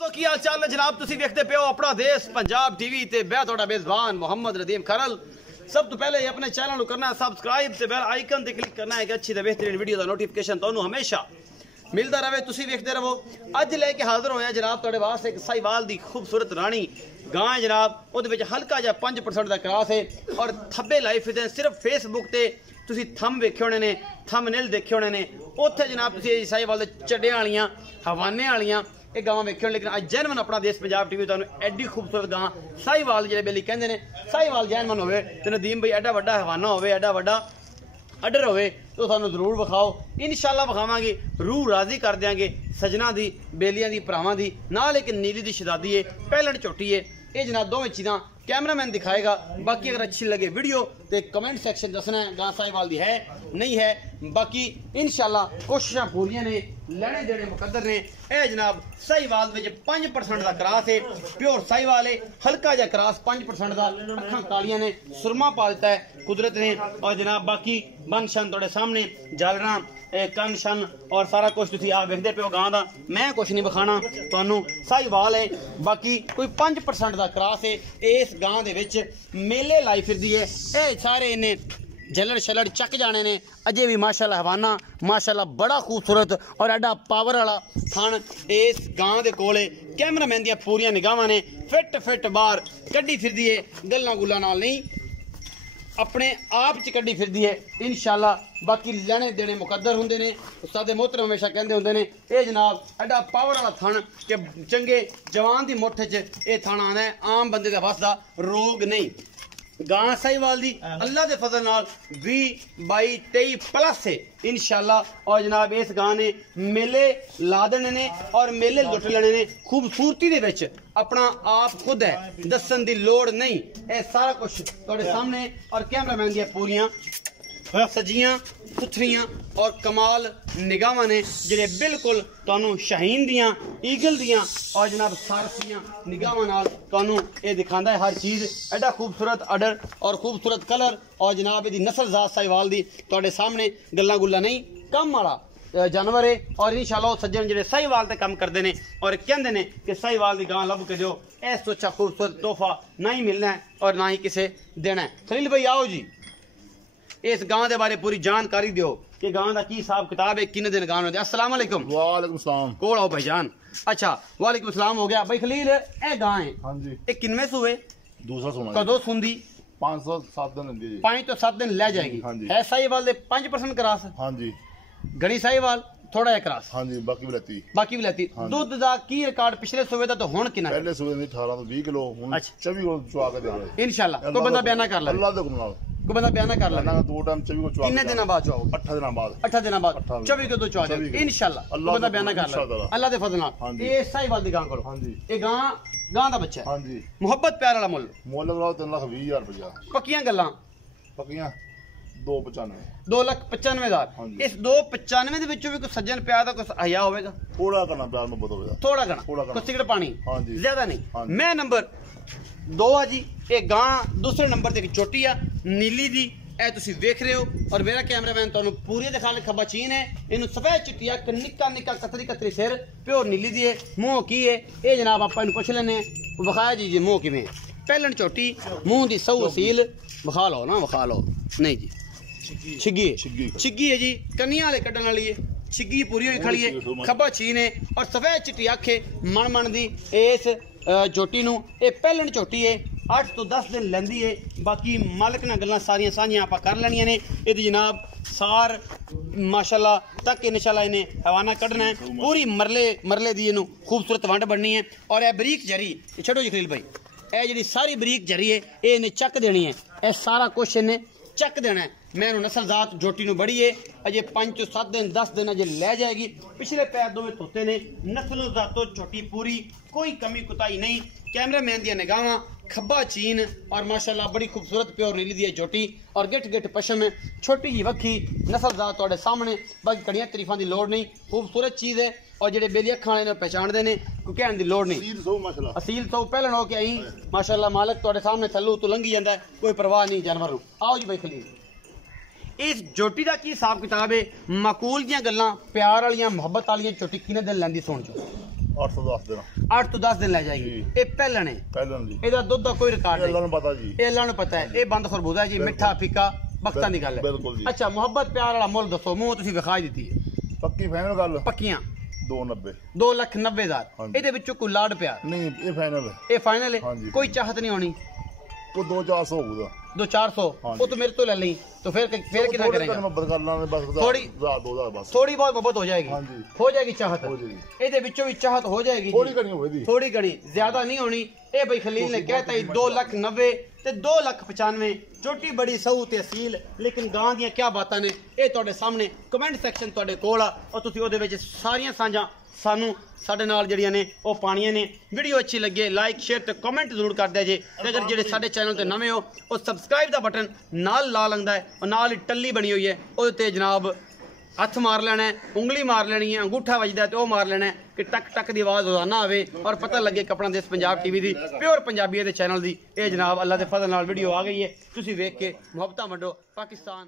तो की हाल चाल है जनाब, तुसी देखते पे हो अपना देश पंजाब टीवी ते मैं थोड़ा मेजबान मोहम्मद नदीम खरल। सब तो पहले अपने चैनल को करना है सब्सक्राइब ते बेल आइकन ते क्लिक करना है कि अच्छी ते बेहतरीन वीडियो दा नोटिफिकेशन तुहानू हमेशा मिलता रहे, तुसी देखते रहो। अज लेके हाजिर होया जनाब तुहाडे वास्ते एक साहिवाल दी खूबसूरत रानी गां जनाब, उहदे विच हल्का जिहा 5% दा क्रॉस है और थब्बे लाइफ दे सिर्फ फेसबुक ते तुसी थंब वेखे होने ने, थंबनेल देखे होने ने, उत्थे जनाब तुसी साहिवाल दे चड्डियां वालियां हवाने वालियां ये गावां वेखे, लेकिन अज जैनवन अपना देश पंजाब टीवी तुहानू एडी खूबसूरत गां साहिवाल जिहड़े बेली कहंदे ने साहिवाल जैनवन होवे ते नदीम भाई एडा वड्डा हवाना होवे, एडा वड्डा अडर होवे तो सानू जरूर विखाओ, इंशाअल्लाह विखावांगे, रूह राजी कर देंगे। सजना दी बेलियां दी भरावां दी नाल एक नीली दी शहजादी है, पैलण झोटी है, ये जनाब दोवें चीज़ां कैमरामैन दिखाएगा। बाकी अगर अच्छी लगे वीडियो तो कमेंट सेक्शन दसना है गां साहिवाल दी है नहीं है। बाकी इंशाअल्लाह कोशिशां पूरियां ने, लैने देने मुकद्दर ने। यह जनाब साहिवाल में 5% का क्रॉस है, प्योर साहिवाल है, हल्का जहा क्रॉस 5% का, अखां कालियां ने, सुरमा पा दिता है कुदरत ने। और जनाब बाकी बन शन तुहाडे सामने झालरां कन शन और सारा कुछ तुसीं आ वेखदे पे हो गां दा, मैं कुछ नहीं विखाना तुहानू, साहिवाल है। बाकी कोई 5% का क्रॉस है, इस गां दे विच मेले लाई फिरदी है, ये सारे इन्हें जलड़ शलड़ चक जाने ने। अजे भी माशाल्लाह हवाना माशाल्लाह बड़ा खूबसूरत और एडा पावर वाला थन इस गां दे कोले। कैमरामैन दियां पूरियां निगाहां ने, फिट फिट बाहर कड्डी फिरदी है, गल्लां गुल्लां नाल नहीं, अपने आप च कड्डी फिरदी है इंशाअल्लाह। बाकी लैने देने मुकद्दर हुंदे ने, उस्ताद मोहतरम हमेशा कहंदे हुंदे ने ये जनाब एडा पावर वाला थन कि चंगे जवान दी मुट्ठ च ये थन आना है, आम बंदे दा वसदा रोग नहीं। गां साहिवाल दी अल्लाह दे फजल नाल 20-22-23+ है इंशाअल्लाह। और जनाब इस गां ने मेले ला देने ने और मेले लुट लेने ने, खूबसूरती दे विच अपना आप खुद है, दसन दी लोड़ नहीं, ये सारा कुछ तुहाडे सामने। और कैमरामैन दियां पूरियां सजियां सुथरियां और कमाल निगाहां ने जिहड़े बिल्कुल तुहानू शाहीन दियां, ईगल दियां और जनाब सारसियां निगाहां नाल तुहानू ये दिखांदा है हर चीज़। एडा खूबसूरत अडर और खूबसूरत कलर और जनाब इहदी नस्ल जात साहिवाल दी तुहाडे सामने गल्लां गुल्लां नहीं, कम वाला जानवर है। और इंशाअल्लाह सज्जन जिहड़े साहिवाल ते कम करदे ने और कहंदे ने कि साहिवाल दी गां लभ के दिओ, इस तो अच्छा खूबसूरत तोहफा ना ही मिलना है और ना ही किसे देना है। खलील भाई आओ जी, इस गांव के बारे पूरी जानकारी दियो कि गांव का की हिसाब किताब है, किन्ने दिन गांव होते। अस्सलाम वालेकुम। वालेकुम सलाम। कोल आओ भाईजान। अच्छा वालेकुम सलाम हो गया भाई खलील, ए गां है हां जी, ए किनवे सूबे? दूसरा सुना। कदों सुंदी? 5-7 दिन लंदी जी। 5 तो 7 दिन ले जाएगी। है साहिवाल दे 5% क्रॉस? हां जी। गणी साहिवाल थोड़ा है क्रॉस? हां जी, बाकी भी लेती। दूध दा की रिकॉर्ड पिछले सूबे दा तो हुन किना? पहले सूबे में 18 तो 20 किलो, हुन 24 किलो चुआ के देंगे इंशाअल्लाह। कोई बंदा बयाना कर ले, अल्लाह दे हुक्म नाल कोई बंदा बयाना कर लेना, 2 टाइम 24 को चुआ। कितने दिन बाद चुआओ? 8 दिन बाद। 8 दिन बाद 24 को तो चुआ दे इंशाअल्लाह। कोई बंदा बयाना कर ले अल्लाह दे फजल नाल। ये साहिवाल दी गां करो। हां जी, ये गां दा बच्चा है। हां जी, मोहब्बत प्यार वाला मुल लगाओ 3,20,000 रुपया। पक्कियां गल्लां? पक्कियां 2,95,000। इस 2,95 दे विचों भी कोई सज्जन प्यार दा कुछ हया होवेगा? थोड़ा घना प्यार मोहब्बत होवेगा, थोड़ा घना, कुछ सिगरेट पानी ज्यादा नहीं। मैं नंबर 2 आ जी, ये गां दूसरे नंबर ते एक चोटी आ नीली दी, ए तुसी वेख रहे हो। और मेरा कैमरामैन तुहानू पूरी दिखा ले, खब्बा चीन है, इनू सफेद चिट्टी अख, निक्का निक्का कतरी सिर, प्योर नीली दी है। मुंह की है ये जनाब, आपां इनू पुछ लैने, विखाया जी मुंह किवें है? पैलण चोटी, मुंह दी सऊ असील, विखा लो ना, विखा लो। नहीं जी छिग्गी है जी, कन्नियां वाले कड्डण वाली है, छिग्गी पूरी हुई खड़ी है, खब्बा चीन है और सफेद चिट्टी अख है मन मन दी। इस झोटी नू ये पैलण झोटी है, 8 तो 10 दिन लैंदी है। बाकी मालक नाल गल्लां सारियां साझियां आपां कर लैणियां ने। इहदी जनाब सार माशाअल्लाह तक इंशाअल्लाह इन्हें हवाना कढ़ना है, पूरी मरले दी इनू खूबसूरत वंड बननी है। और यह बरीक जरी छड्डो जी खलील भाई, यह जी सारी बरीक जरी है, ये इन्हें चक देनी है, यह सारा कुछ इन्हें चक देना है। मैं नस्ल जात जोटी नू बड़ी है, अजे 5 तो 7 दिन 10 दिन अजे ले जाएगी। पिछले पैर दोवें धोते ने, नस्ल जातो छोटी पूरी, कोई कमी कुताई नहीं। कैमरामैन दियां निगाहां, खब्बा चीन और माशाअल्लाह बड़ी खूबसूरत प्योर नीली दी जोटी और गिट पशम है, छोटी जी वक्खी, नस्ल जात तुहाडे सामने। बाकी कड़ियां तरीफां दी लोड़ नहीं, खूबसूरत चीज़ है। और जेडे बेली अखां वाले पहचानते हैं, कोई कहने की लोड़ नहीं। असील सौ पहले हो के आई माशाअल्लाह, मालक तुहाडे सामने थल्लों तो लंघी जाता है, कोई परवाह नहीं जानवर नूं। आओ जी भाई खलील, इस जोटी का की हिसाब किताब है? माकूल दियां गल्लां, प्यार वालियां, मुहब्बत वालियां, चोटी किन्ने दिन लैंदी सुन जो? 810 दिन 8 ਤੋਂ 10 ਦਿਨ ਲੈ ਜਾਏਗੀ ਇਹ ਪਹਿਲਣ ਹੈ ਪਹਿਲਣ ਜੀ ਇਹਦਾ ਦੁੱਧ ਦਾ ਕੋਈ ਰਿਕਾਰਡ ਨਹੀਂ ਅੱਲਾ ਨੂੰ ਪਤਾ ਜੀ ਇਹ ਅੱਲਾ ਨੂੰ ਪਤਾ ਹੈ ਇਹ ਬੰਦ ਖਰਬੂਜ਼ਾ ਹੈ ਜੀ ਮਿੱਠਾ ਫਿੱਕਾ ਵਕਤਾਂ ਦੀ ਗੱਲ ਹੈ ਬਿਲਕੁਲ ਜੀ ਅੱਛਾ ਮੁਹੱਬਤ ਪਿਆਰ ਵਾਲਾ ਮੁੱਲ ਦੱਸੋ ਮੂੰਹ ਤੁਸੀਂ ਵਿਖਾਈ ਦਿੱਤੀ ਹੈ ਪੱਕੀ ਫਾਈਨਲ ਗੱਲ ਪੱਕੀਆਂ 290 2,90,000 ਇਹਦੇ ਵਿੱਚੋਂ ਕੋਈ ਲਾੜ ਪਿਆਰ ਨਹੀਂ ਇਹ ਫਾਈਨਲ ਹੈ ਇਹ ਫਾਈਨਲ ਹੈ ਕੋਈ ਚਾਹਤ ਨਹੀਂ ਹੋਣੀ ਉਹ 2-400 ਹੋਊਗਾ 2-400 ਉਹ तो मेरे तो ले ली तो फिर कितना करेगा थोड़ी बहुत मोहब्बत हो जाएगी चाहत ਇਹਦੇ ਵਿੱਚੋਂ ਵੀ ਚਾਹਤ ਹੋ ਜਾਏਗੀ ਥੋੜੀ ਘਣੀ ਜ਼ਿਆਦਾ ਨਹੀਂ ਹੋਣੀ ਇਹ ਬਈ ਖਲੀਲ ਨੇ ਕਹਿਤਾ 2,90,000 ਤੇ 2,95,000 ਛੋਟੀ ਬੜੀ ਸਹੂ ਤੇ ਅਸੀਲ ਲੇਕਿਨ ਗਾਂ ਦੀਆਂ ਕੀ ਬਾਤਾਂ ਨੇ ਇਹ ਤੁਹਾਡੇ ਸਾਹਮਣੇ ਕਮੈਂਟ ਸੈਕਸ਼ਨ ਤੁਹਾਡੇ ਕੋਲ ਆ ਔਰ ਤੁਸੀਂ ਉਹਦੇ ਵਿੱਚ ਸਾਰੀਆਂ ਸਾਂਝਾਂ ਸਾਨੂੰ ਸਾਡੇ ਨਾਲ ਜਿਹੜੀਆਂ ਨੇ ਉਹ ਪਾਣੀਆਂ ਨੇ ਵੀਡੀਓ ਅੱਛੀ ਲੱਗੇ ਲਾਈਕ ਸ਼ੇਅਰ ਤੇ ਕਮੈਂਟ ਜ਼ਰੂਰ ਕਰ ਦਿਆ ਜੇ ਤੇ ਅਗਰ ਜਿਹੜੇ ਸਾਡੇ ਚੈਨਲ ਤੇ ਨਵੇਂ ਹੋ ਉਹ ਸਬਸਕ੍ਰਾਈਬ ਦਾ ਬਟਨ ਨਾਲ ਲਾ ਲੰਦਾ ਹੈ ਔਰ ਨਾਲ ਹੀ ਟੱਲੀ ਬਣੀ ਹੋਈ ਹੈ ਉਹਦੇ ਤੇ ਜਨਾਬ ਹੱਥ ਮਾਰ ਲੈਣਾ ਹੈ ਉਂਗਲੀ ਮਾਰ ਲੈਣੀ ਹੈ ਅੰਗੂਠਾ ਵੱਜਦਾ ਤੇ ਉਹ ਮਾਰ ਲੈਣਾ ਹੈ ਕਿ ਟਕ ਟਕ ਦੀ ਆਵਾਜ਼ ਰੋਜ਼ਾਨਾ ਆਵੇ ਔਰ ਪਤਾ ਲੱਗੇ ਕਪੜਾ ਦੇਸ ਪੰਜਾਬ ਟੀਵੀ ਦੀ ਪਿਓਰ ਪੰਜਾਬੀ ਦੇ ਚੈਨਲ ਦੀ ਇਹ ਜਨਾਬ ਅੱਲਾ ਦੇ ਫਜ਼ਲ ਨਾਲ ਵੀਡੀਓ ਆ ਗਈ ਹੈ ਤੁਸੀਂ ਵੇਖ ਕੇ ਮੁਹੱਬਤਾਂ ਵੰਡੋ ਪਾਕਿਸਤਾਨ